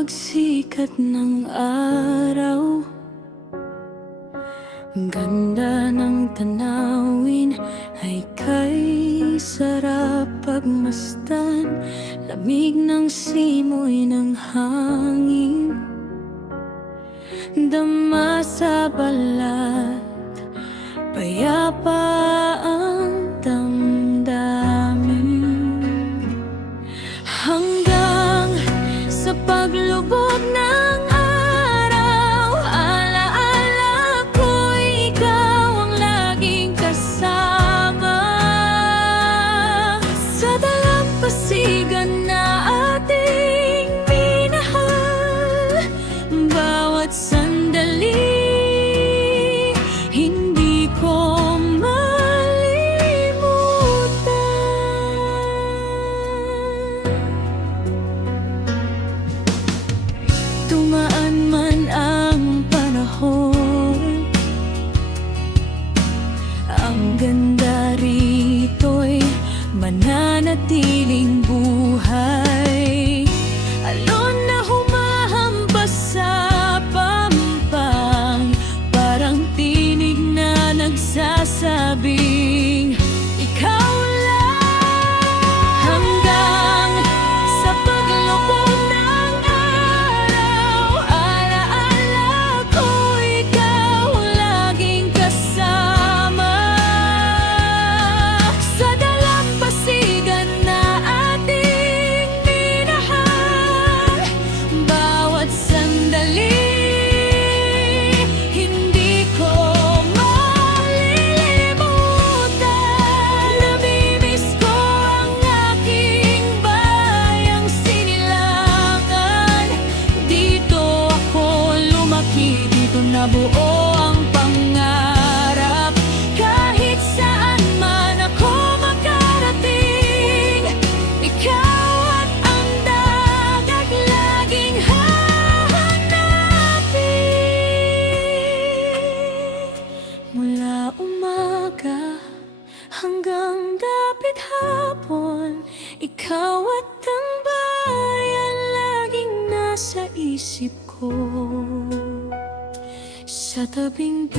pagsikat ng araw, ganda ng tanawin ay kay sarap pagmasdan. Lamig ng simoy ng hangin, dama sa balat, payapa ang damdamin. Hanggang sa paglubog ng araw, alaala ko ikaw ang laging kasama. Sa dalampasigan na ating minahal, bawat sandali hindi ko tumaan man ang panahon, ang ganda rito'y mananatiling buhay. Alon na humahampas sa pampang, parang tinig na nagsasabing ikaw lang. Hanggang sa paglubog ng araw, alaala ko ikaw laging kasama. Sa dalampasigan na ating minahal, bawat sandali hindi ko malilimutan. Namimiss ko ang aking bayang sinilangan. Dito ako lumaki, dito nabuo ang pangarap. Kahit saan man ako makarating, ikaw at ang dagat laging hahanapin. Mula umaga hanggang dapit hapon, ikaw at ang bayan laging nasa isip ko. Sa tabing